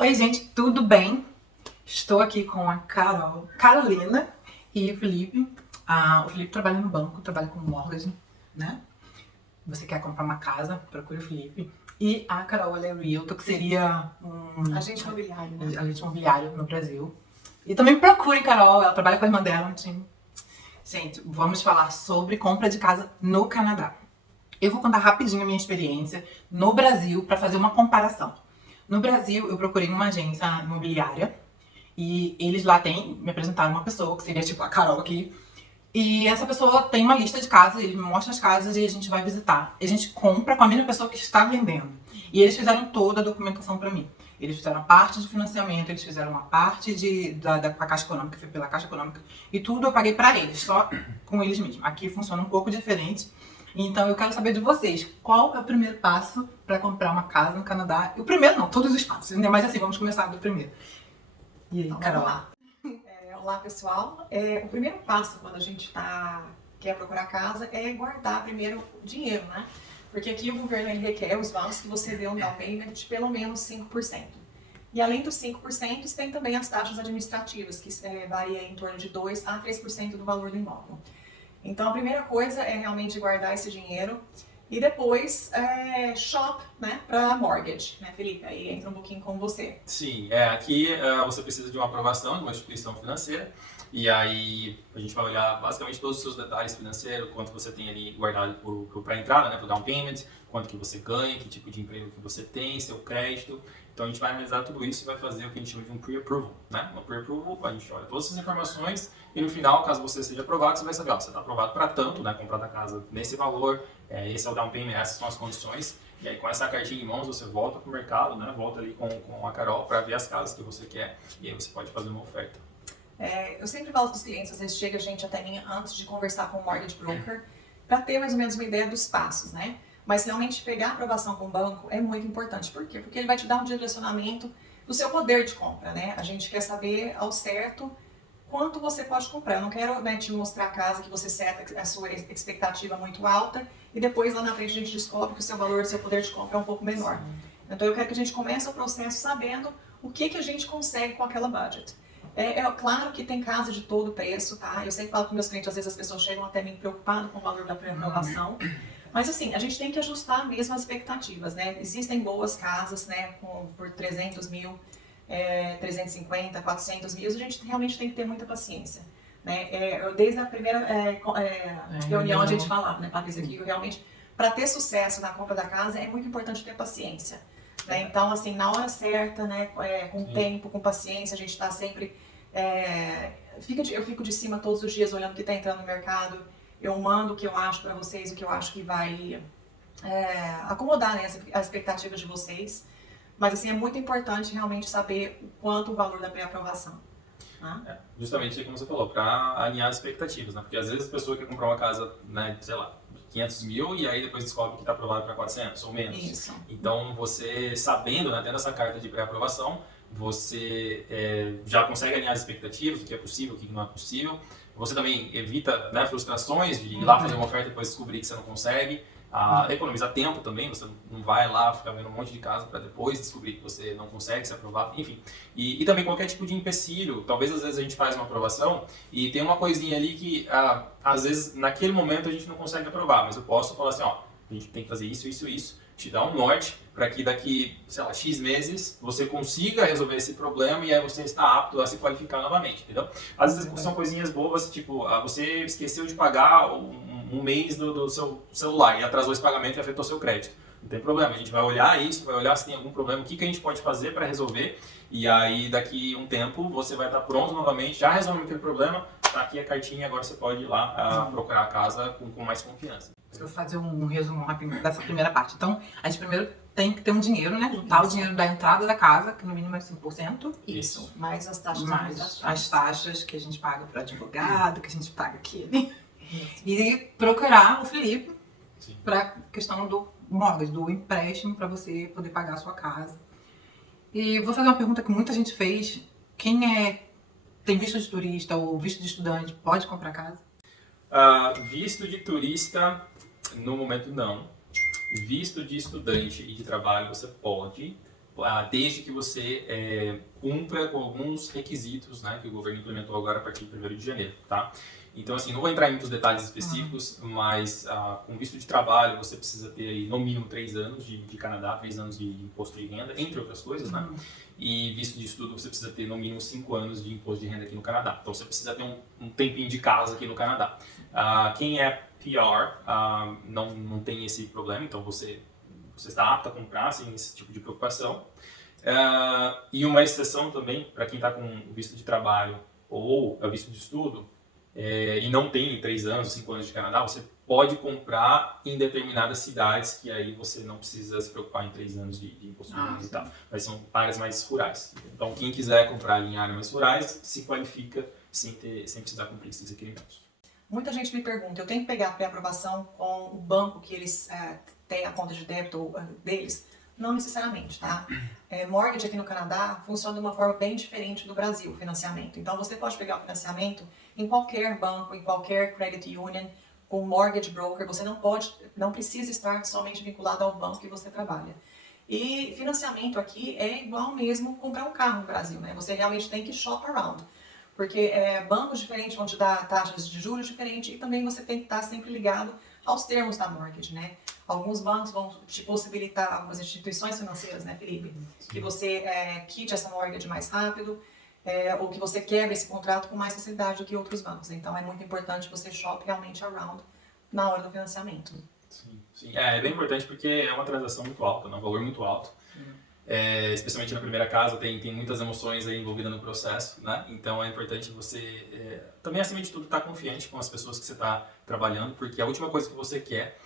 Oi, gente, tudo bem? Estou aqui com a Carolina e o Felipe. O Felipe trabalha no banco, trabalha com mortgage, né? Você quer comprar uma casa, procure o Felipe. E a Carol, ela é realtor, que seria Agente imobiliário, né? agente imobiliário no Brasil. E também procure Carol, ela trabalha com a irmã dela. Gente, vamos falar sobre compra de casa no Canadá. Eu vou contar rapidinho a minha experiência no Brasil para fazer uma comparação. No Brasil, eu procurei uma agência imobiliária e eles lá me apresentaram uma pessoa, que seria tipo a Carol aqui. E essa pessoa tem uma lista de casas, eles me mostram as casas e a gente vai visitar. E a gente compra com a mesma pessoa que está vendendo. E eles fizeram toda a documentação para mim. Eles fizeram a parte de financiamento, eles fizeram uma parte com a Caixa Econômica, foi pela Caixa Econômica. E tudo eu paguei para eles, só com eles mesmos. Aqui funciona um pouco diferente. Então eu quero saber de vocês, qual é o primeiro passo para comprar uma casa no Canadá? O primeiro não, todos os passos, né? Mas assim, vamos começar do primeiro. E aí, Então, Carol? vamos lá. Olá, pessoal. O primeiro passo quando a gente quer procurar casa é guardar primeiro o dinheiro, né? Porque aqui o governo ele requer, os bancos, que você dê um down payment de pelo menos 5%. E além dos 5%, tem também as taxas administrativas, que varia em torno de 2 a 3% do valor do imóvel. Então, a primeira coisa é realmente guardar esse dinheiro e depois shop, né, para mortgage, né, Felipe? Aí entra um pouquinho com você. Sim, aqui você precisa de uma aprovação de uma instituição financeira e aí a gente vai olhar basicamente todos os seus detalhes financeiros, quanto você tem ali guardado para a entrada, né, para o down payment, quanto que você ganha, que tipo de emprego que você tem, seu crédito. Então a gente vai analisar tudo isso e vai fazer o que a gente chama de um pre-approval, né? No pre-approval a gente olha todas essas informações e no final, caso você seja aprovado, você vai saber, ó, você está aprovado para tanto, né, comprar da casa nesse valor, esse é o down payment, essas são as condições. E aí com essa cartinha em mãos você volta para o mercado, né? Volta ali com a Carol para ver as casas que você quer e aí você pode fazer uma oferta. Eu sempre falo para os clientes, às vezes chega gente até mim antes de conversar com o mortgage broker para ter mais ou menos uma ideia dos passos, né? Mas realmente pegar a aprovação com o banco é muito importante. Por quê? Porque ele vai te dar um direcionamento do seu poder de compra, né? A gente quer saber ao certo quanto você pode comprar. Eu não quero, né, te mostrar a casa que você seta a sua expectativa muito alta e depois lá na frente a gente descobre que o seu valor, o seu poder de compra é um pouco menor. Então eu quero que a gente comece o processo sabendo o que a gente consegue com aquela budget. Claro que tem casa de todo preço, tá? Eu sempre falo com meus clientes, às vezes as pessoas chegam até mim preocupadas com o valor da pré-aprovação. Mas assim, a gente tem que ajustar mesmo as expectativas, né? Existem boas casas, né, por 300 mil, 350, 400 mil, a gente realmente tem que ter muita paciência. Né? Desde a primeira reunião a gente falava, né, Patrícia, que realmente, para ter sucesso na compra da casa, é muito importante ter paciência. Né? Então, assim, na hora certa, né, com tempo, com paciência, a gente está sempre... eu fico de cima todos os dias olhando o que está entrando no mercado, eu mando o que eu acho para vocês, o que eu acho que vai acomodar, né, as expectativas de vocês. Mas assim, é muito importante realmente saber o quanto o valor da pré-aprovação. Justamente como você falou, para alinhar as expectativas, né? Porque às vezes a pessoa quer comprar uma casa, né, sei lá, 500 mil e aí depois descobre que está aprovado para 400 ou menos. Isso. Então você sabendo, né, tendo essa carta de pré-aprovação, você já consegue alinhar as expectativas, o que é possível, o que não é possível. Você também evita, né, frustrações de ir lá fazer uma oferta e depois descobrir que você não consegue. Economizar tempo também, você não vai lá ficar vendo um monte de casa para depois descobrir que você não consegue ser aprovado, enfim. E também qualquer tipo de empecilho, talvez às vezes a gente faz uma aprovação e tem uma coisinha ali que às vezes naquele momento a gente não consegue aprovar, mas eu posso falar assim, ó, a gente tem que fazer isso, isso, isso, te dar um norte para que daqui, sei lá, X meses você consiga resolver esse problema e aí você está apto a se qualificar novamente, entendeu? Às vezes são coisinhas bobas, tipo, você esqueceu de pagar um mês do seu celular e atrasou esse pagamento e afetou seu crédito. Não tem problema, a gente vai olhar isso, vai olhar se tem algum problema, o que a gente pode fazer para resolver e aí daqui um tempo você vai estar pronto novamente, já resolveu aquele problema, tá aqui a cartinha, agora você pode ir lá procurar a casa com mais confiança. Eu vou fazer um resumo rápido dessa primeira parte. Então, a gente primeiro tem que ter um dinheiro, né? Juntar o dinheiro da entrada da casa, que no mínimo é 5%. Isso. Mais as taxas mais as taxas que a gente paga para advogado, que a gente paga aqui. Né? E procurar o Felipe para questão do mortgage, do empréstimo, para você poder pagar a sua casa. E vou fazer uma pergunta que muita gente fez. Quem tem visto de turista ou visto de estudante pode comprar casa? Visto de turista, no momento não. Visto de estudante e de trabalho você pode, desde que você cumpra com alguns requisitos, né, que o governo implementou agora a partir de 1º de janeiro, tá? Então, assim, não vou entrar em muitos detalhes específicos, mas com visto de trabalho você precisa ter aí, no mínimo 3 anos de Canadá, 3 anos de imposto de renda, entre outras coisas, né? E visto de estudo você precisa ter no mínimo 5 anos de imposto de renda aqui no Canadá. Então você precisa ter um tempinho de casa aqui no Canadá. Quem é PR não tem esse problema, então você está apto a comprar sem esse tipo de preocupação. E uma exceção também para quem está com visto de trabalho ou visto de estudo e não tem 3 anos, 5 anos de Canadá, você pode comprar em determinadas cidades que aí você não precisa se preocupar em 3 anos de imposto de renda e tal. Mas são áreas mais rurais. Então quem quiser comprar em áreas mais rurais se qualifica sem precisar cumprir esses requerimentos. Muita gente me pergunta, eu tenho que pegar a pré-aprovação com o banco que eles têm a conta de débito deles? Não necessariamente, tá? Mortgage aqui no Canadá funciona de uma forma bem diferente do Brasil, o financiamento. Então você pode pegar o financiamento em qualquer banco, em qualquer credit union, com mortgage broker, você não precisa estar somente vinculado ao banco que você trabalha. E financiamento aqui é igual mesmo comprar um carro no Brasil, né? Você realmente tem que shop around. Porque bancos diferentes vão te dar taxas de juros diferentes e também você tem que estar sempre ligado aos termos da mortgage, né? Alguns bancos vão te possibilitar, algumas instituições financeiras, né, Felipe? Que você quite essa mortgage mais rápido, ou que você quebre esse contrato com mais facilidade do que outros bancos. Então é muito importante você shop realmente around na hora do financiamento. Sim. É bem importante porque é uma transação muito alta, né? Um valor muito alto. Especialmente na primeira casa, tem muitas emoções aí envolvidas no processo, né? Então é importante você, também acima de tudo, estar confiante com as pessoas que você está trabalhando, porque a última coisa que você quer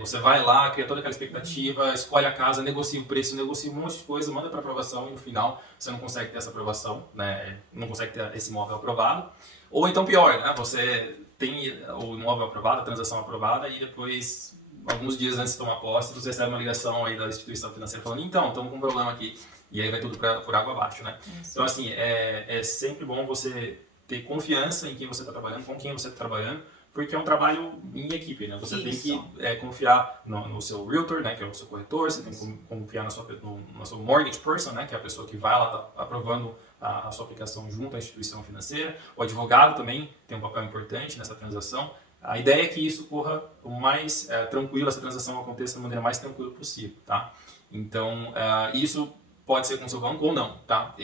você vai lá, cria toda aquela expectativa, escolhe a casa, negocia o preço, negocia um monte de coisa, manda para aprovação e no final você não consegue ter essa aprovação, né? Não consegue ter esse imóvel aprovado. Ou então pior, né? Você tem o imóvel aprovado, a transação aprovada e depois, alguns dias antes de tomar posse, você recebe uma ligação aí da instituição financeira falando, então, estamos com um problema aqui. E aí vai tudo por água abaixo, né? Então, assim, é sempre bom você ter confiança em quem você está trabalhando, com quem você está trabalhando, porque é um trabalho em equipe, né? Você tem que confiar no seu realtor, né? Que é o seu corretor, você tem que confiar na sua mortgage person, né? Que é a pessoa que vai lá tá aprovando a sua aplicação junto à instituição financeira. O advogado também tem um papel importante nessa transação. A ideia é que isso corra o mais tranquilo, essa transação aconteça da maneira mais tranquila possível, tá? Então, isso pode ser com o seu banco ou não, tá?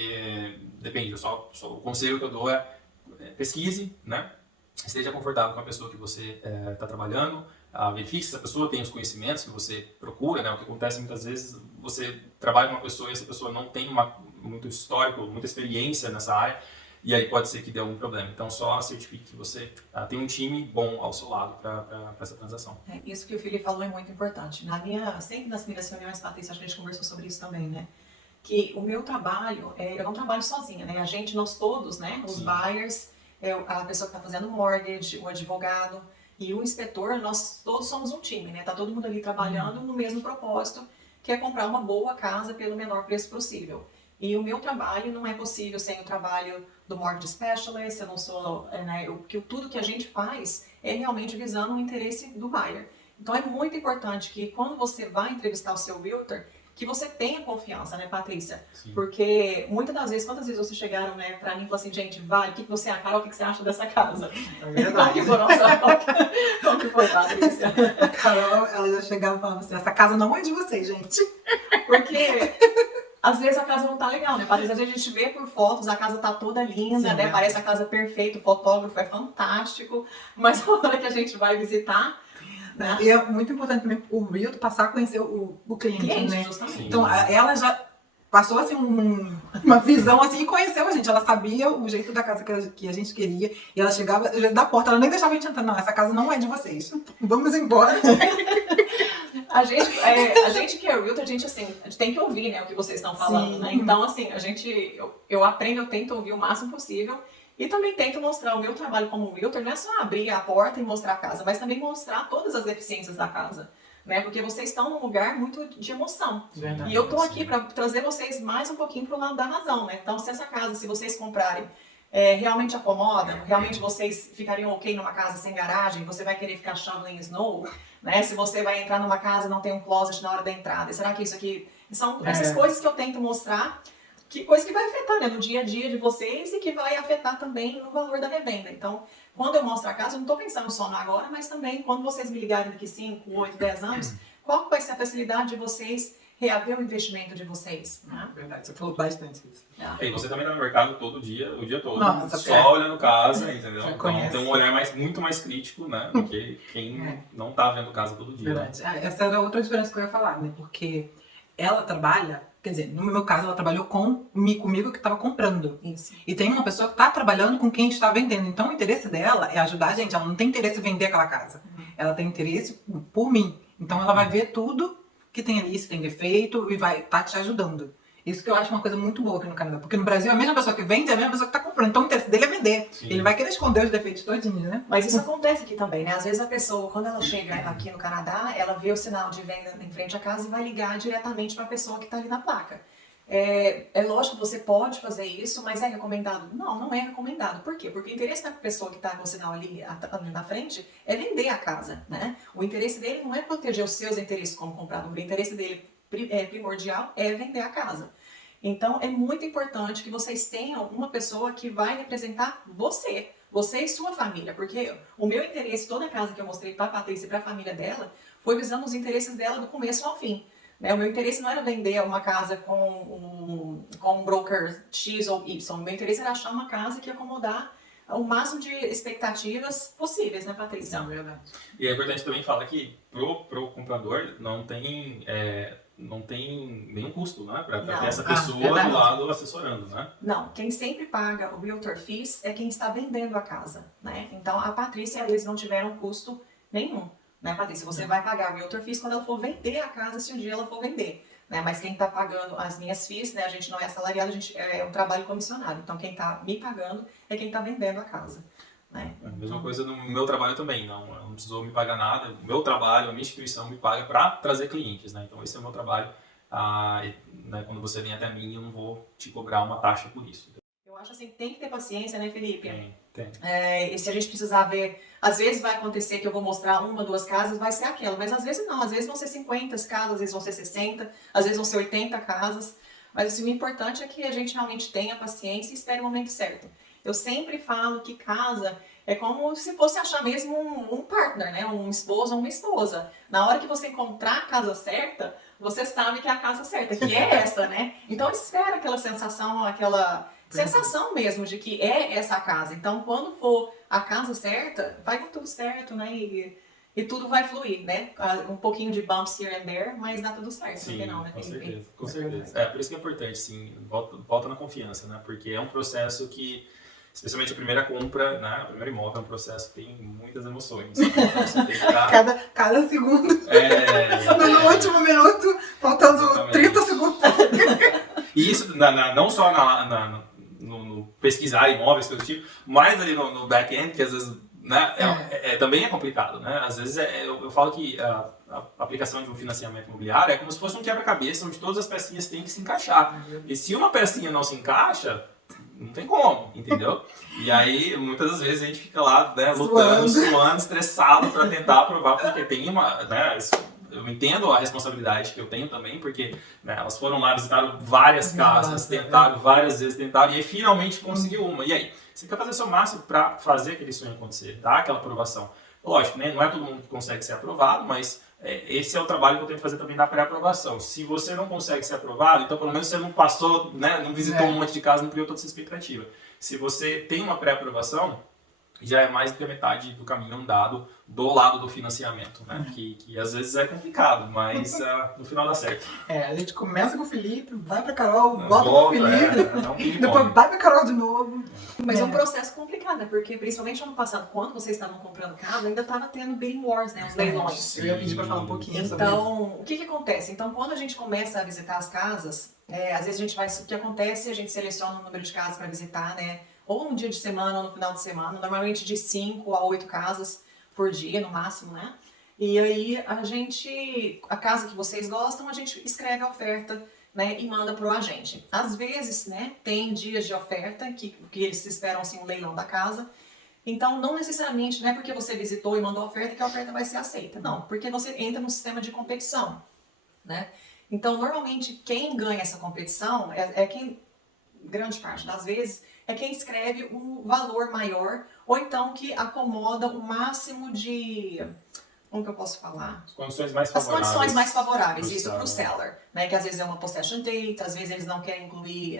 Depende, só o conselho que eu dou pesquise, né? Esteja confortável com a pessoa que você está trabalhando, verifique se essa pessoa tem os conhecimentos que você procura, né? O que acontece muitas vezes, você trabalha com uma pessoa e essa pessoa não tem muito histórico, muita experiência nessa área, e aí pode ser que dê algum problema. Então, só certifique que você tem um time bom ao seu lado para essa transação. Isso que o Felipe falou é muito importante. Sempre nas minhas reuniões, Patrícia, acho que a gente conversou sobre isso também, né? Que o meu trabalho, eu não trabalho sozinha, né? Nós todos, né? Os buyers, a pessoa que está fazendo mortgage, o advogado e o inspetor, nós todos somos um time, né? Tá todo mundo ali trabalhando no mesmo propósito, que é comprar uma boa casa pelo menor preço possível. E o meu trabalho não é possível sem o trabalho do mortgage specialist, eu não sou, né? Tudo que a gente faz é realmente visando o interesse do buyer. Então é muito importante que quando você vai entrevistar o seu realtor, que você tenha confiança, né, Patrícia? Sim. Porque muitas das vezes, quantas vezes vocês chegaram, né, pra mim e falaram assim, gente, vai, o que você acha, Carol, o que você acha dessa casa? É verdade. Qual que foi, Patrícia? A Carol, ela já chegava e falava assim, essa casa não é de vocês, gente. Porque às vezes a casa não tá legal, né, Patrícia? Às vezes a gente vê por fotos, a casa tá toda linda, né? Parece a casa perfeita, o fotógrafo é fantástico, mas na hora que a gente vai visitar, né? E é muito importante também o realtor passar a conhecer o cliente, né? Justamente. Então, ela já passou assim uma visão assim e conheceu a gente. Ela sabia o jeito da casa que a gente queria. E ela chegava da porta, ela nem deixava a gente entrar. Não, essa casa não é de vocês. Vamos embora. A gente que é realtor, a gente tem que ouvir, né, o que vocês estão falando, né? Então, assim, eu aprendo, eu tento ouvir o máximo possível. E também tento mostrar o meu trabalho como realtor, não é só abrir a porta e mostrar a casa, mas também mostrar todas as deficiências da casa, né? Porque vocês estão num lugar muito de emoção. Verdade. E eu tô aqui para trazer vocês mais um pouquinho pro lado da razão, né? Então, se essa casa, se vocês comprarem, realmente acomoda, realmente vocês ficariam ok numa casa sem garagem, você vai querer ficar shoveling snow, né? Se você vai entrar numa casa e não tem um closet na hora da entrada, será que isso aqui São essas coisas que eu tento mostrar, que coisa que vai afetar, né, no dia a dia de vocês e que vai afetar também no valor da revenda. Então, quando eu mostro a casa, eu não estou pensando só no agora, mas também quando vocês me ligarem daqui 5, 8, 10 anos, qual vai ser a facilidade de vocês reaver o investimento de vocês, né? Verdade, você falou bastante isso. E você também tá no mercado todo dia, o dia todo, Nossa, só olhando casa, entendeu? Já Então conhece. tem um olhar muito mais crítico, né, do que quem não tá vendo casa todo dia. Né? Verdade. Essa era outra diferença que eu ia falar, né? Porque ela trabalha, quer dizer, no meu caso, ela trabalhou comigo que estava comprando. Isso. E tem uma pessoa que está trabalhando com quem está vendendo. Então o interesse dela é ajudar a gente. Ela não tem interesse em vender aquela casa. Ela tem interesse por mim. Então ela vai ver tudo que tem ali, se tem defeito, e vai estar te ajudando. Isso que eu acho uma coisa muito boa aqui no Canadá. Porque no Brasil, a mesma pessoa que vende é a mesma pessoa que está comprando. Então o interesse dele é vender. Sim. Ele vai querer esconder os defeitos todinhos, né? Mas isso acontece aqui também, né? Às vezes a pessoa, quando ela chega aqui no Canadá, ela vê o sinal de venda em frente à casa e vai ligar diretamente para a pessoa que está ali na placa. É lógico que você pode fazer isso, mas é recomendado? Não, não é recomendado. Por quê? Porque o interesse da pessoa que está com o sinal ali na frente é vender a casa, né? O interesse dele não é proteger os seus interesses como comprador. O interesse dele primordial é vender a casa. Então, é muito importante que vocês tenham uma pessoa que vai representar você e sua família, porque o meu interesse, toda a casa que eu mostrei para a Patrícia e para a família dela, foi visando os interesses dela do começo ao fim. Né? O meu interesse não era vender uma casa com um broker X ou Y, o meu interesse era achar uma casa que ia acomodar o máximo de expectativas possíveis, né, Patrícia? Não, verdade. E é importante também falar que pro comprador não tem nenhum custo, né? Para ter essa pessoa do lado assessorando, né? Não, quem sempre paga o Realtor Fees é quem está vendendo a casa, né? Então, a Patrícia, eles não tiveram custo nenhum, né, Patrícia? Você vai pagar o Realtor Fees quando ela for vender a casa, se um dia ela for vender, né? Mas quem está pagando as minhas fees, né? A gente não é assalariado, a gente é um trabalho comissionado. Então, quem está me pagando é quem está vendendo a casa. Né? A mesma coisa no meu trabalho também, não precisou me pagar nada. O meu trabalho, a minha instituição me paga para trazer clientes, né? Então esse é o meu trabalho. Né, quando você vem até mim, eu não vou te cobrar uma taxa por isso. Eu acho assim, tem que ter paciência, né, Felipe? Tem. E se a gente precisar ver, às vezes vai acontecer que eu vou mostrar uma, 2 casas, vai ser aquela, mas às vezes não, às vezes vão ser 50 casas, às vezes vão ser 60, às vezes vão ser 80 casas, mas assim, o importante é que a gente realmente tenha paciência e espere o momento certo. Eu sempre falo que casa é como se fosse achar mesmo um partner, né? Um esposo ou uma esposa. Na hora que você encontrar a casa certa, você sabe que é a casa certa, que é essa, né? Então espera aquela sensação mesmo de que é essa a casa. Então quando for a casa certa, vai dar tudo certo, né? E tudo vai fluir, né? Um pouquinho de bumps here and there, mas dá tudo certo. Sim, não, né? com certeza. Por isso que é importante, sim, volta na confiança, né? Porque é um processo que, especialmente a primeira compra, né? O primeiro imóvel é um processo que tem muitas emoções. Então você tem que estar... cada segundo. Exatamente. No último minuto, faltando Exatamente. 30 segundos. E isso não só no pesquisar imóveis, coisa do tipo, mas ali no back-end, que às vezes, né, também é complicado, né? Às vezes eu falo que a aplicação de um financiamento imobiliário é como se fosse um quebra-cabeça onde todas as pecinhas têm que se encaixar. E se uma pecinha não se encaixa, não tem como, entendeu? E aí, muitas das vezes a gente fica lá, né, lutando, suando, estressado para tentar aprovar, porque tem uma, né, eu entendo a responsabilidade que eu tenho também, porque, né, elas foram lá, visitaram várias casas, tentaram várias vezes, e aí finalmente conseguiu uma. E aí, você quer fazer o seu máximo para fazer aquele sonho acontecer, dar aquela aprovação. Lógico, né, não é todo mundo que consegue ser aprovado, mas esse é o trabalho que eu tenho que fazer também na pré-aprovação. Se você não consegue ser aprovado, então pelo menos você não passou, né, não visitou um monte de casa, não criou toda essa expectativa. Se você tem uma pré-aprovação, já é mais do que a metade do caminho andado do lado do financiamento, né? Que às vezes é complicado, mas no final dá certo. A gente começa com o Felipe, vai pra Carol, volta pro Felipe, depois vai pra Carol de novo. Mas é um processo complicado, né? Porque principalmente ano passado, quando vocês estavam comprando casa, ainda estava tendo bidding wars, né? Os leilões. Eu ia pedir pra falar um pouquinho sobre isso. Então, o que acontece? Então, quando a gente começa a visitar as casas, às vezes a gente o que acontece, a gente seleciona o número de casas para visitar, né? Ou no dia de semana ou no final de semana, normalmente de 5 a 8 casas por dia, no máximo, né? E aí a casa que vocês gostam, a gente escreve a oferta, né, e manda pro agente. Às vezes, né, tem dias de oferta que eles esperam assim um leilão da casa. Então, não necessariamente, não é porque você visitou e mandou a oferta que a oferta vai ser aceita. Não, porque você entra no sistema de competição, né? Então, normalmente, quem ganha essa competição é quem, grande parte das vezes, é quem escreve um valor maior ou então que acomoda o máximo de... Como que eu posso falar? As condições mais As favoráveis. condições mais favoráveis, pro isso, para o seller. seller. Né? Que às vezes é uma possession date, às vezes eles não querem incluir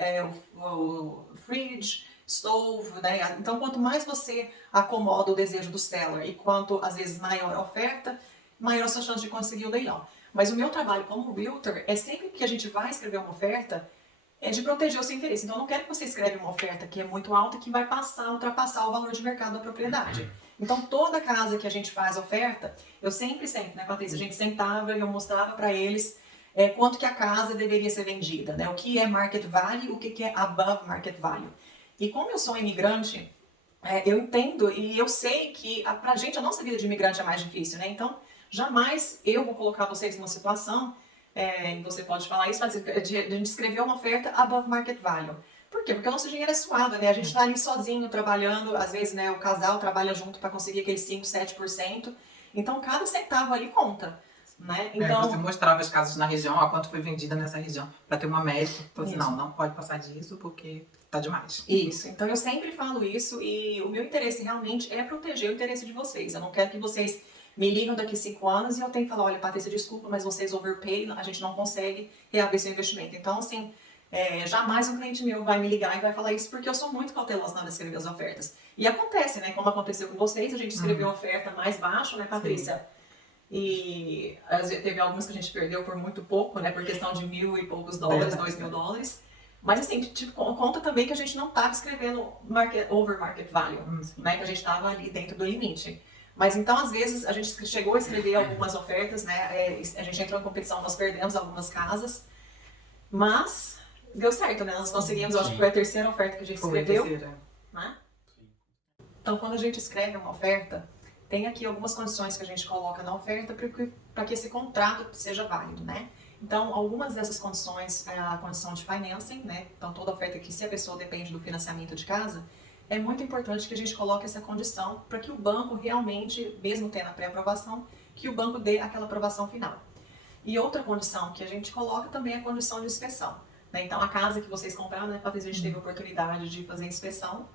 o fridge, stove, né? Então, quanto mais você acomoda o desejo do seller e quanto, às vezes, maior a oferta, maior a sua chance de conseguir o leilão. Mas o meu trabalho como realtor é sempre que a gente vai escrever uma oferta, é de proteger o seu interesse. Então, eu não quero que você escreva uma oferta que é muito alta e que vai ultrapassar o valor de mercado da propriedade. Então, toda casa que a gente faz oferta, eu sempre, né, Patrícia, a gente sentava e eu mostrava para eles quanto que a casa deveria ser vendida, né? O que é market value, o que é above market value. E como eu sou imigrante, eu entendo e eu sei que pra gente a nossa vida de imigrante é mais difícil, né? Então, jamais eu vou colocar vocês numa situação, e você pode falar isso, mas de a gente escrever uma oferta above market value. Por quê? Porque o nosso dinheiro é suado, né? A gente está ali sozinho, trabalhando, às vezes, né, o casal trabalha junto para conseguir aqueles 5, 7%. Então, cada centavo ali conta, né? Então, Você mostrava as casas na região, ó, quanto foi vendida nessa região, para ter uma média. Então, assim, Isso. não pode passar disso porque tá demais. Isso, então eu sempre falo isso e o meu interesse realmente é proteger o interesse de vocês. Eu não quero que vocês me ligam daqui 5 anos e eu tenho que falar, olha, Patrícia, desculpa, mas vocês overpay, a gente não consegue reaver seu investimento. Então, assim, jamais um cliente meu vai me ligar e vai falar isso porque eu sou muito cautelosa na hora de escrever as ofertas. E acontece, né, como aconteceu com vocês, a gente escreveu a oferta mais baixo, né, Patrícia? E teve algumas que a gente perdeu por muito pouco, né, por questão de $1.000 e poucos, $2.000. Mas assim, tipo, conta também que a gente não estava escrevendo over market value, né? Que a gente estava ali dentro do limite. Mas então, às vezes, a gente chegou a escrever algumas ofertas, né? A gente entrou em competição, nós perdemos algumas casas, mas deu certo, né? Nós conseguimos, eu acho que foi a terceira oferta que a gente escreveu. Né? Então, quando a gente escreve uma oferta, tem aqui algumas condições que a gente coloca na oferta para que esse contrato seja válido, né? Então, algumas dessas condições é a condição de financing, né? Então, toda oferta que, se a pessoa depende do financiamento de casa, é muito importante que a gente coloque essa condição para que o banco realmente, mesmo tendo a pré-aprovação, que o banco dê aquela aprovação final. E outra condição que a gente coloca também é a condição de inspeção. Né? Então, a casa que vocês compraram, né, Patrícia, a gente teve a oportunidade de fazer a inspeção,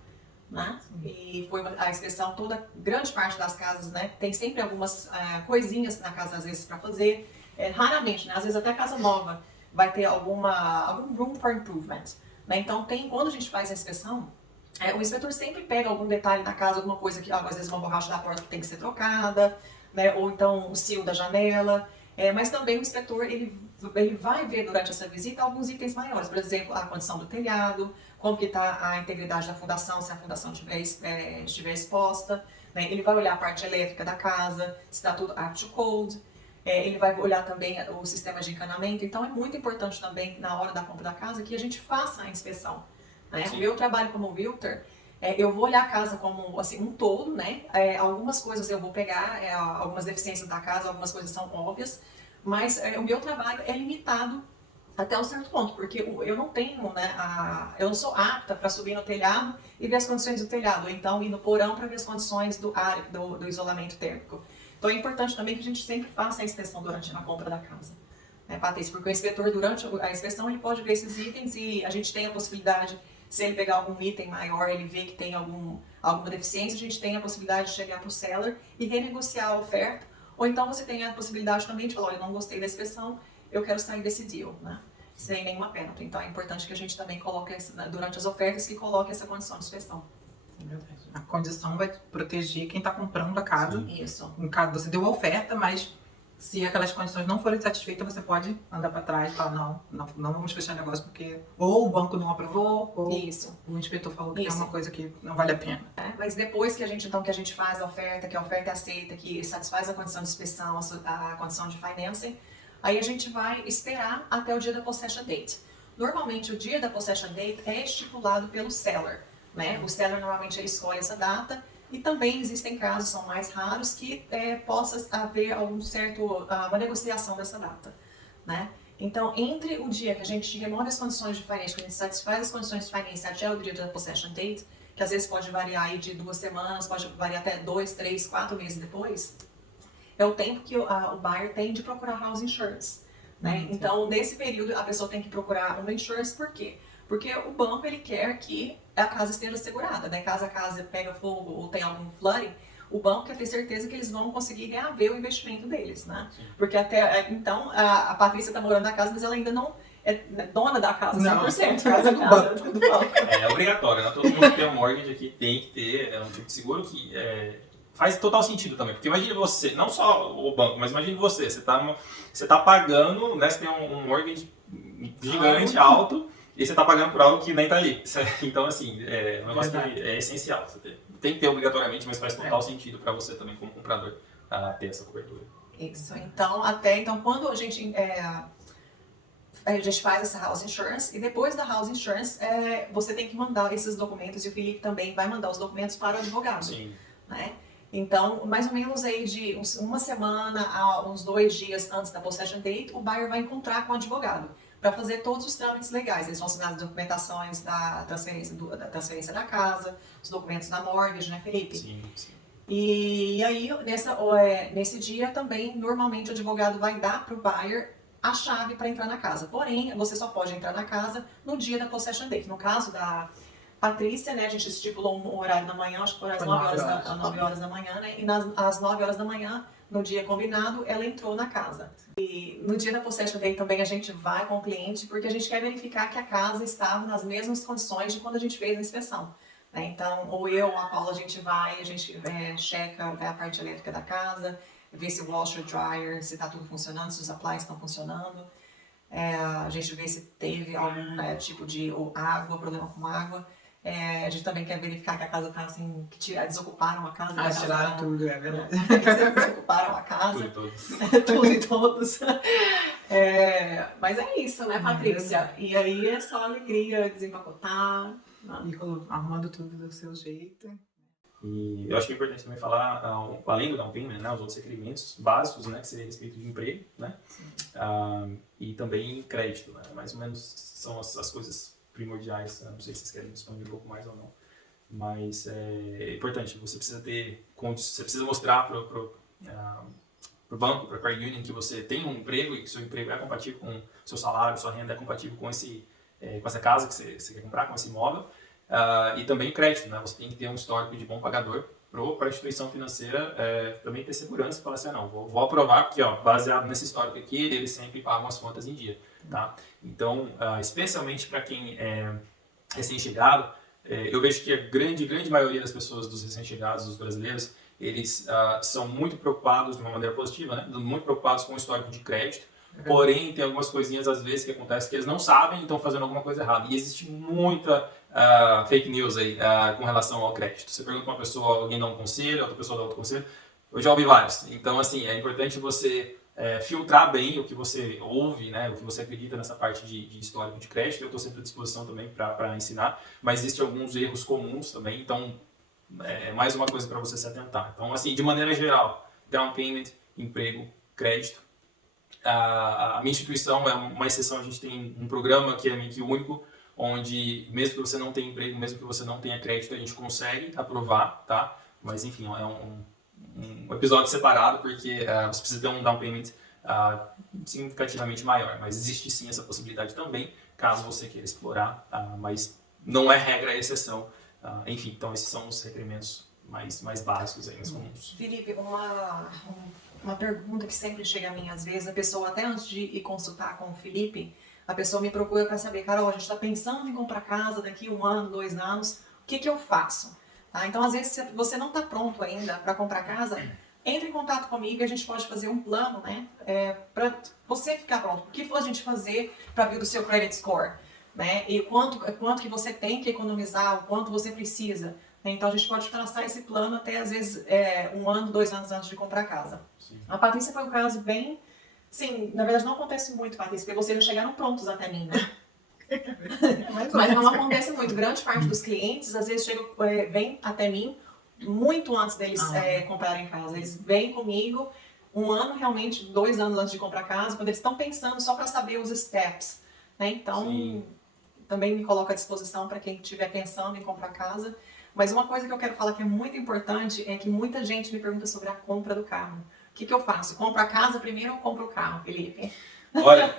né? E foi a inspeção toda, grande parte das casas, né? Tem sempre algumas coisinhas na casa, às vezes, para fazer. Raramente, né? Às vezes até casa nova vai ter algum room for improvement. Né? Então, quando a gente faz a inspeção, o inspetor sempre pega algum detalhe na casa, alguma coisa que, às vezes, uma borracha da porta que tem que ser trocada, né? Ou então o seal da janela. Mas também o inspetor ele vai ver durante essa visita alguns itens maiores, por exemplo, a condição do telhado, como que está a integridade da fundação, se a fundação estiver exposta, né? Ele vai olhar a parte elétrica da casa, se está tudo up to code. Ele vai olhar também o sistema de encanamento. Então, é muito importante também, na hora da compra da casa, que a gente faça a inspeção. Né? O meu trabalho como realtor, eu vou olhar a casa como assim, um todo, né? Algumas coisas eu vou pegar, algumas deficiências da casa, algumas coisas são óbvias, mas o meu trabalho é limitado até um certo ponto, porque eu não tenho, né, eu não sou apta para subir no telhado e ver as condições do telhado, ou então ir no porão para ver as condições do isolamento térmico. Então é importante também que a gente sempre faça a inspeção durante a compra da casa. Né, Patrícia? Porque o inspetor, durante a inspeção, ele pode ver esses itens e a gente tem a possibilidade, se ele pegar algum item maior, ele vê que tem alguma deficiência, a gente tem a possibilidade de chegar para o seller e renegociar a oferta, ou então você tem a possibilidade também de falar, olha, eu não gostei da inspeção, eu quero sair desse deal, né? Sem nenhuma penalty. Então é importante que a gente também coloque, durante as ofertas, que coloque essa condição de inspeção. A condição vai proteger quem está comprando a casa. Isso. No caso, você deu a oferta, mas se aquelas condições não forem satisfeitas, você pode andar para trás e falar, não vamos fechar negócio porque ou o banco não aprovou, ou Isso. o inspetor falou que é uma coisa que não vale a pena. Mas depois que a gente faz a oferta, que a oferta é aceita, que satisfaz a condição de inspeção, a condição de financing, aí a gente vai esperar até o dia da possession date. Normalmente, o dia da possession date é estipulado pelo seller. Né? O seller normalmente ele escolhe essa data e também existem casos, são mais raros, que possa haver uma negociação dessa data. Né? Então, entre o dia que a gente remove as condições de finance, que a gente satisfaz as condições de finance até o dia da possession date, que às vezes pode variar aí de 2 semanas, pode variar até 2, 3, 4 meses depois, é o tempo que o buyer tem de procurar house insurance. né? Então, nesse período, a pessoa tem que procurar uma insurance, por quê? Porque o banco, ele quer que a casa esteja segurada, né? Caso a casa pega fogo ou tem algum flooding, o banco quer ter certeza que eles vão conseguir reaver o investimento deles, né? Porque até, então, a Patrícia tá morando na casa, mas ela ainda não é dona da casa, 100%. Não, casa do banco. Do banco. É obrigatório, né? Todo mundo que tem um mortgage aqui tem que ter um tipo de seguro que faz total sentido também. Porque imagine você, não só o banco, mas imagine você tá pagando, né? Você tem um mortgage gigante, alto, e você tá pagando por algo que nem tá ali. Então, assim, é um negócio que é essencial. Você tem que ter obrigatoriamente, mas faz total sentido para você também, como comprador, ter essa cobertura. Isso. Então, quando a gente faz essa house insurance, e depois da house insurance, você tem que mandar esses documentos, e o Felipe também vai mandar os documentos para o advogado. Sim. Né? Então, mais ou menos aí de uma semana a uns 2 dias antes da possession date, o buyer vai encontrar com o advogado para fazer todos os trâmites legais. Eles vão assinar as documentações da transferência da casa, os documentos da mortgage, né, Felipe? Sim, sim. E aí, nesse dia também, normalmente o advogado vai dar para o buyer a chave para entrar na casa. Porém, você só pode entrar na casa no dia da possession date. No caso da Patrícia, né, a gente estipulou um horário da manhã, acho que foi às 9 horas da manhã, né? E às 9 horas da manhã, no dia combinado, ela entrou na casa. E no dia da possession date também a gente vai com o cliente, porque a gente quer verificar que a casa estava nas mesmas condições de quando a gente fez a inspeção. Né? Então, ou eu ou a Paula, a gente checa a parte elétrica da casa, vê se o washer, dryer, se está tudo funcionando, se os appliances estão funcionando. A gente vê se teve algum tipo de problema com água. A gente também quer verificar que a casa está assim, que desocuparam a casa. Tiraram tudo, é verdade. Desocuparam a casa. Tudo e todos. Tudo e todos. Mas é isso, né, Patrícia? E aí é só alegria, desempacotar. E arrumando tudo do seu jeito. E eu acho que é importante também falar, além do down payment, né, os outros requerimentos básicos, né, que seria a respeito de emprego, né, e também crédito, né, mais ou menos são as coisas primordiais. Não sei se vocês querem expandir um pouco mais ou não, mas é importante. Você precisa mostrar para o banco, para a credit union, que você tem um emprego e que seu emprego é compatível com o seu salário, sua renda é compatível com essa casa que você quer comprar, com esse imóvel. E também crédito, né? Você tem que ter um histórico de bom pagador para a instituição financeira também ter segurança e falar assim, não, vou aprovar porque, baseado nesse histórico aqui, eles sempre pagam as contas em dia, tá? Então, especialmente para quem é recém-chegado, eu vejo que a grande maioria das pessoas, dos recém-chegados, dos brasileiros, eles são muito preocupados de uma maneira positiva, né? Muito preocupados com o histórico de crédito. Porém, tem algumas coisinhas às vezes que acontecem que eles não sabem e estão fazendo alguma coisa errada. E existe muita fake news aí com relação ao crédito. Você pergunta para uma pessoa, alguém dá um conselho, outra pessoa dá outro conselho. Eu já ouvi vários. Então, assim, é importante você filtrar bem o que você ouve, né, o que você acredita nessa parte de histórico de crédito. Eu estou sempre à disposição também para ensinar. Mas existem alguns erros comuns também. Então, é mais uma coisa para você se atentar. Então, assim, de maneira geral, down payment, emprego, crédito. A minha instituição é uma exceção. A gente tem um programa que é meio que único, onde mesmo que você não tenha emprego, mesmo que você não tenha crédito, a gente consegue aprovar, tá? Mas enfim, é um episódio separado, porque você precisa ter um down payment significativamente maior. Mas existe sim essa possibilidade também, caso você queira explorar, mas não é regra, é exceção. Enfim, então esses são os requerimentos mais básicos aí, mais comuns. Felipe, uma pergunta que sempre chega a mim, às vezes, a pessoa, até antes de ir consultar com o Felipe, a pessoa me procura para saber, Carol, a gente está pensando em comprar casa daqui 1 ano, 2 anos, o que eu faço? Tá? Então, às vezes, se você não está pronto ainda para comprar casa, entre em contato comigo e a gente pode fazer um plano, né, para você ficar pronto. O que a gente fazer para ver do seu credit score? Né? E quanto que você tem que economizar, o quanto você precisa. Então, a gente pode traçar esse plano até, às vezes, 1 ano, 2 anos antes de comprar casa. Sim. A Patrícia foi um caso bem... Sim, na verdade, não acontece muito, Patrícia, porque vocês já chegaram prontos até mim, né? Mas não acontece muito. Grande parte dos clientes, às vezes, vem até mim muito antes deles comprarem casa. Eles vêm comigo 1 ano, realmente, 2 anos antes de comprar casa, quando eles estão pensando só para saber os steps. Né? Então, sim, também me coloco à disposição para quem estiver pensando em comprar casa. Mas uma coisa que eu quero falar que é muito importante é que muita gente me pergunta sobre a compra do carro. O que eu faço? Compro a casa primeiro ou compro o carro, Felipe? Olha,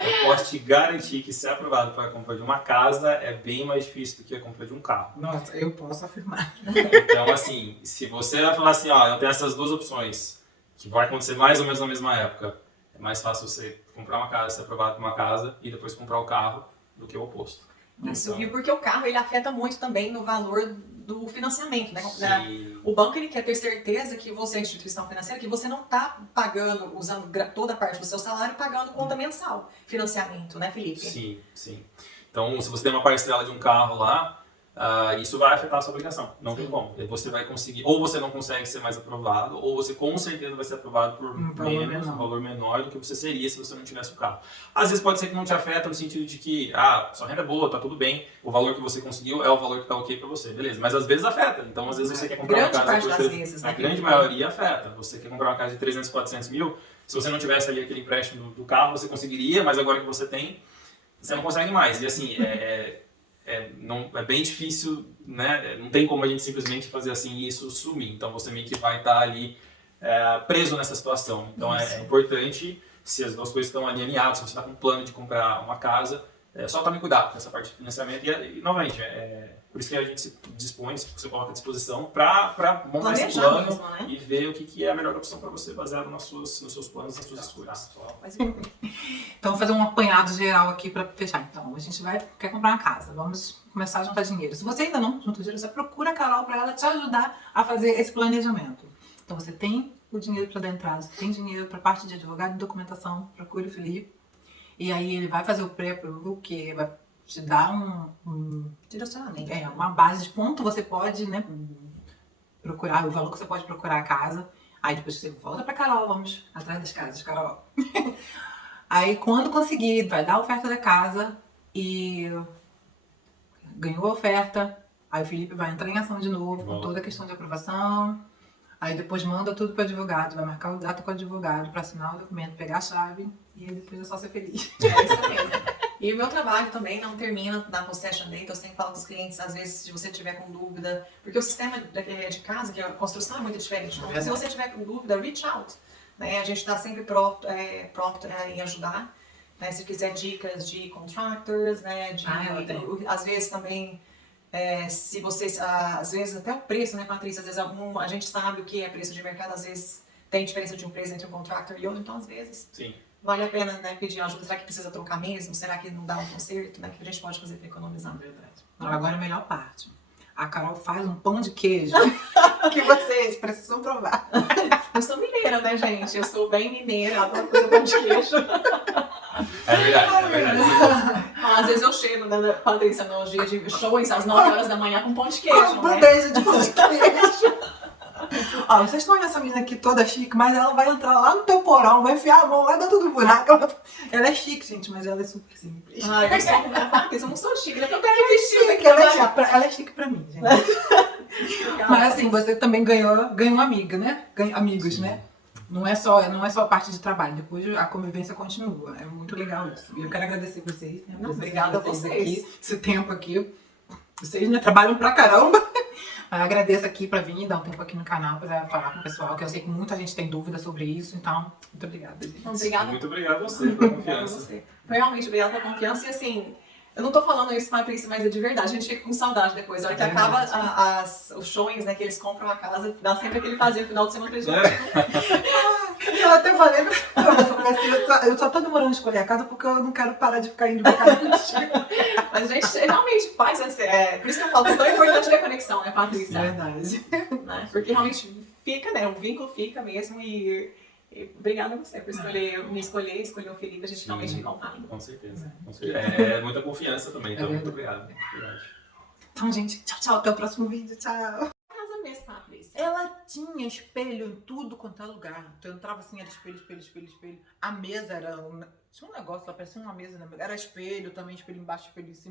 eu posso te garantir que ser aprovado para a compra de uma casa é bem mais difícil do que a compra de um carro. Nossa, eu posso afirmar. Então, assim, se você vai falar assim, ó, eu tenho essas duas opções, que vai acontecer mais ou menos na mesma época, é mais fácil você comprar uma casa, ser aprovado para uma casa e depois comprar o carro do que o oposto. Isso, Então, e porque o carro ele afeta muito também no valor do financiamento, né? sim, O banco ele quer ter certeza que você é instituição financeira, que você não está pagando, usando toda a parte do seu salário, pagando conta mensal, financiamento, né, Felipe? sim, sim. Então, se você tem uma parcela de um carro lá, isso vai afetar a sua obrigação. Não tem como. Você vai conseguir, ou você não consegue ser mais aprovado, ou você com certeza vai ser aprovado por um valor menor do que você seria se você não tivesse o carro. Às vezes pode ser que não te afeta no sentido de que, sua renda é boa, tá tudo bem, o valor que você conseguiu é o valor que tá ok pra você, beleza. Mas às vezes afeta. Então, às vezes você quer comprar uma casa... Grande parte das vezes, né? A grande maioria afeta. Você quer comprar uma casa de 300, 400 mil, se você não tivesse ali aquele empréstimo do carro, você conseguiria, mas agora que você tem, você não consegue mais. E assim, é bem difícil, né? Não tem como a gente simplesmente fazer assim e isso sumir. Então você meio que vai estar ali preso nessa situação. Então é importante, se as duas coisas estão ali alinhadas, se você está com um plano de comprar uma casa, só tomar cuidado com essa parte de financiamento. E novamente, por isso que a gente se dispõe, você coloca à disposição para montar esse plano mesmo, né? e ver o que é a melhor opção para você, baseado nos seus planos, nas suas escolhas. Então, vou fazer um apanhado geral aqui para fechar. Então, a gente quer comprar uma casa, vamos começar a juntar dinheiro. Se você ainda não junta dinheiro, você procura a Carol para ela te ajudar a fazer esse planejamento. Então, você tem o dinheiro para dar entrada, você tem dinheiro para parte de advogado e documentação, procure o Felipe. E aí ele vai fazer o pré-approval, que vai te dar Direcionamento. uma base de quanto você pode, né, procurar, o valor que você pode procurar a casa. Aí depois você volta pra Carol, vamos atrás das casas, Carol. Aí quando conseguir, vai dar a oferta da casa e ganhou a oferta, aí o Felipe vai entrar em ação de novo com toda a questão de aprovação. Aí depois manda tudo para o advogado, vai marcar o data com o advogado para assinar o documento, pegar a chave e aí depois é só ser feliz. É isso mesmo. E o meu trabalho também não termina na possession date, eu sempre falo com os clientes, às vezes, se você tiver com dúvida, porque o sistema de casa, que a construção é muito diferente, então se você tiver com dúvida, reach out. Né? A gente está sempre pronto em ajudar. Né? Se quiser dicas de contractors, né? Às vezes também, se vocês, às vezes até o preço, né, Patrícia? Às vezes a gente sabe o que é preço de mercado, às vezes tem diferença de um preço entre um contractor e outro, então às vezes Sim. vale a pena, né, pedir ajuda. Será que precisa trocar mesmo? Será que não dá um conserto? Né? O que a gente pode fazer para economizar? Verdade. Agora a melhor parte. A Carol faz um pão de queijo que vocês precisam provar. Eu sou mineira, né, gente? Eu sou bem mineira, adoro fazer pão de queijo. É verdade. Às vezes eu chego, né, Patrícia, nos dias de shows, às 9 horas da manhã, com pão de queijo, Com né? bandeja de pão de queijo. Ó, vocês estão vendo essa menina aqui toda chique, mas ela vai entrar lá no teu porão, vai enfiar a mão lá dentro do buraco. Ela é chique, gente, mas ela é super simples. Ai, eu não sou chique, né? Eu quero vestir aqui. Ela é chique pra mim, gente. Mas assim, você também ganhou uma amiga, né? Amigos, né? Não é só a parte de trabalho, depois a convivência continua. É muito legal isso. E eu quero agradecer vocês, né? Obrigada a vocês. Aqui, esse tempo aqui. Vocês, né, trabalham pra caramba. Eu agradeço aqui pra vir, dar um tempo aqui no canal pra falar com o pessoal, que eu sei que muita gente tem dúvida sobre isso, então, muito obrigada, gente. Obrigada. Muito obrigado a você pela confiança. Foi realmente obrigada pela confiança e assim, eu não tô falando isso, Patrícia, mas é de verdade, a gente fica com saudade depois. A hora que acaba os showings, né, que eles compram a casa, dá sempre aquele fazer no final de semana que eles vão. Eu até falei, eu só tô demorando a escolher a casa porque eu não quero parar de ficar indo pra casa contigo. Mas a gente realmente faz, por isso que eu falo que é tão importante ter conexão, né, Patrícia? Verdade. Né? Porque realmente fica, né, o vínculo fica mesmo e obrigada a você por me escolher o Felipe, a gente realmente ficou contato. Com certeza. É muita confiança também, então muito obrigado. Então, gente, tchau, até o próximo vídeo, tchau. Casa mesmo, Patrícia. Ela tinha espelho em tudo quanto é lugar. Tu entrava assim, era espelho. A mesa era... Tinha um negócio lá, parecia uma mesa, né? Era espelho também, espelho embaixo, espelho em cima.